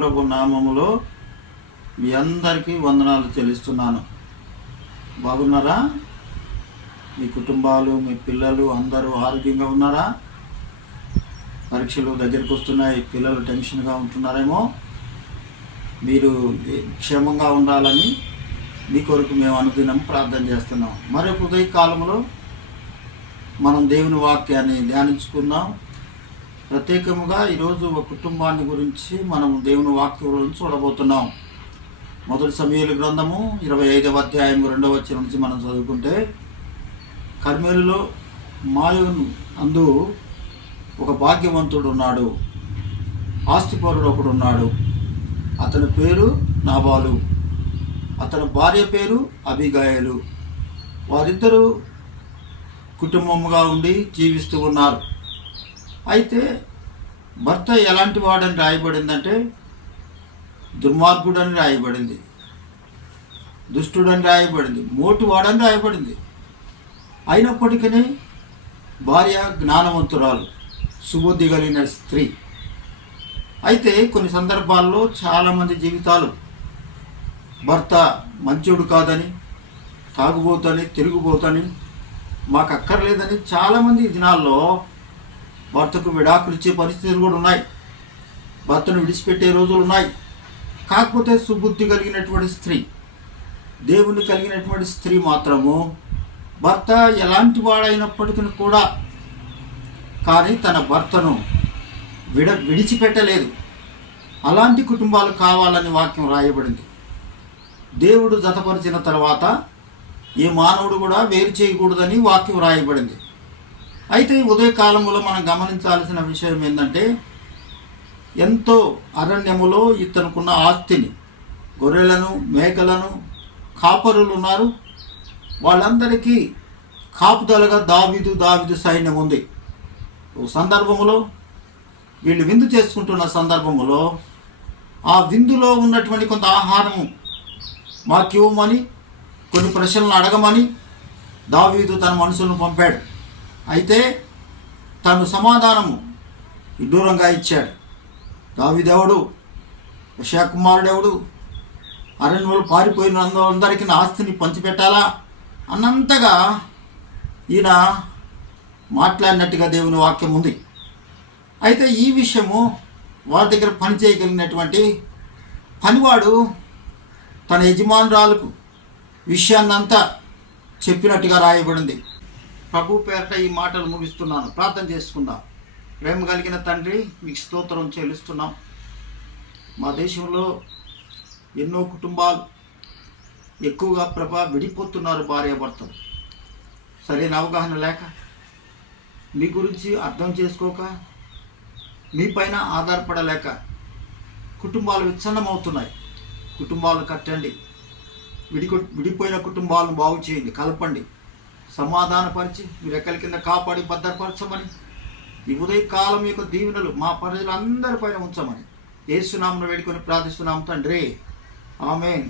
యేసుప్రభు నామములో మీ అందరికీ వందనాలు చెల్లిస్తున్నాను. బాగున్నారా? మీ కుటుంబాలు, మీ పిల్లలు అందరూ ఆరోగ్యంగా ఉన్నారా? పరీక్షలు దగ్గరికి వస్తున్నాయి, పిల్లలు టెన్షన్గా ఉంటున్నారేమో. మీరు క్షేమంగా ఉండాలని మీ కొరకు మేము అనుదినం ప్రార్థన చేస్తున్నాం. మరో ఉదయ కాలంలో మనం దేవుని వాక్యాన్ని ధ్యానించుకుందాం. ప్రత్యేకముగా ఈరోజు ఒక కుటుంబాన్ని గురించి మనం దేవుని వాక్యం గురించి చూడబోతున్నాం. మొదటి సమూయేలు గ్రంథము 25వ అధ్యాయం 2వ వచనం నుంచి మనం చదువుకుంటే, కర్మేలులో మాయోను అందు ఒక భాగ్యవంతుడు ఉన్నాడు, ఆస్తిపరుడు ఒకడు ఉన్నాడు. అతని పేరు నాబాలు, అతని భార్య పేరు అబీగయలు. వారిద్దరూ కుటుంబముగా ఉండి జీవిస్తూ ఉన్నారు. అయితే భర్త ఎలాంటి వాడని రాయబడిందంటే దుర్మార్గుడని రాయబడింది, దుష్టుడని రాయబడింది, మోటువాడని రాయబడింది. అయినప్పటికీ భార్య జ్ఞానవంతురాలు, సుబుద్ధి కలిగిన స్త్రీ. అయితే కొన్ని సందర్భాల్లో చాలామంది జీవితాలు భర్త మంచోడు కాదని, తాగుబోతని, తిరుగుబోతని, మాకు అక్కర్లేదని చాలామంది దినాల్లో భర్తకు విడాకులు ఇచ్చే పరిస్థితులు కూడా ఉన్నాయి. భర్తను విడిచిపెట్టే రోజులు ఉన్నాయి. కాకపోతే సుబుద్ధి కలిగినటువంటి స్త్రీ, దేవుని కలిగినటువంటి స్త్రీ మాత్రము భర్త ఎలాంటి వాడైనప్పటికీ కూడా కానీ తన భర్తను విడిచిపెట్టలేదు. అలాంటి కుటుంబాలు కావాలని వాక్యం రాయబడింది. దేవుడు జతపరిచిన తర్వాత ఏ మానవుడు కూడా వేరు చేయకూడదని వాక్యం రాయబడింది. అయితే ఉదయకాలంలో మనం గమనించాల్సిన విషయం ఏంటంటే, ఎంతో అరణ్యములో ఇతనుకున్న ఆస్తిని, గొర్రెలను, మేకలను, కాపరులు ఉన్నారు. వాళ్ళందరికీ కాపుదలగా దావీదు సైన్యం ఉంది. ఓ సందర్భములో వీళ్ళు విందు చేసుకుంటున్న సందర్భములో ఆ విందులో ఉన్నటువంటి కొంత ఆహారము మాకివ్వమని, కొన్ని ప్రశ్నలను అడగమని దావీదు తన మనుషులను పంపాడు. అయితే తను సమాధానము విడ్డూరంగా ఇచ్చాడు. దావీదెవడు, యెషయా కుమారుడెవడు, అరణ్యంలో పారిపోయిన అందరికీ నా ఆస్తిని పంచిపెట్టాలా అన్నంతగా ఈయన మాట్లాడినట్టుగా దేవుని వాక్యం ఉంది. అయితే ఈ విషయము వారి దగ్గర పని చేయగలిగినటువంటి పనివాడు తన యజమానురాలకు విషయాన్నంతా చెప్పినట్టుగా రాయబడింది. ప్రభు పేరట ఈ మాటలు ముగిస్తున్నాను. ప్రార్థన చేసుకుందాం. ప్రేమ కలిగిన తండ్రి, మీకు స్తోత్రం చెల్లిస్తున్నాం. మా దేశంలో ఎన్నో కుటుంబాలు ఎక్కువగా విడిపోతున్నారు. భార్యాభర్తలు సరైన అవగాహన లేక, మీ గురించి అర్థం చేసుకోక, మీ పైన ఆధారపడలేక కుటుంబాలు విచ్ఛిన్నమవుతున్నాయి. కుటుంబాలను కట్టండి, విడిపోయిన కుటుంబాలను బాగు చేయండి, కలపండి, సమాధానపరిచి మీరు రెక్కల కింద కాపాడి భద్రపరచమని, ఈ ఉదయకాలం యొక్క దీవెనలు మా ప్రజలందరిపైన ఉంచమని యేసు నామమున వేడుకొని ప్రార్థిస్తున్నాం తండ్రి. ఆమేన్.